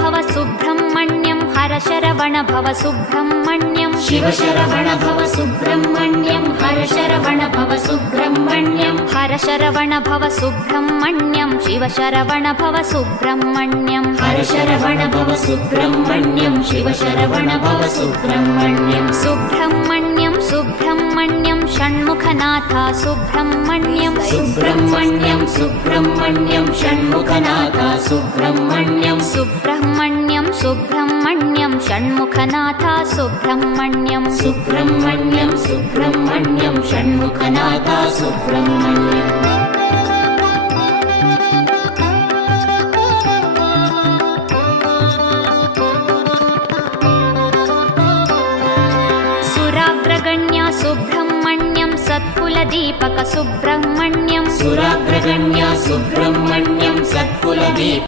भव सुब्रह्मण्यं हर शरवण भव सुब्रह्मण्यं शिव शरवण भव सुब्रह्मण्यं हर शरवण भव सुब्रह्मण्यं हर शरवण भव सुब्रह्मण्यं शिव शरवण भव सुब्रह्मण्यं हर शरवण भव सुब्रह्मण्यं शिव शरवण भव सुब्रह्मण्यं सुब्रह्मण्यं सुब्रह्मण्यं षण्मुखनाथा सुब्रह्मण्यं सुब्रह्मण्यं सुब्रह्मण्यं षण्मुखनाथा सुब्रह्मण्यं सुब्रह्मण्यं सुब्रह्मण्यं षण्मुखनाथा सुब्रह्मण्यं सुब्रह्मण्यं सुब्रह्मण्यं षण्मुखनाथा सुब्रह्मण्यं सुराग्रगण्या सुब्रह्मण्यं सत्कुलदीपक सुब्रह्मण्यं सुराग्रगण्या सुब्रह्मण्यं सत्कुलदीपक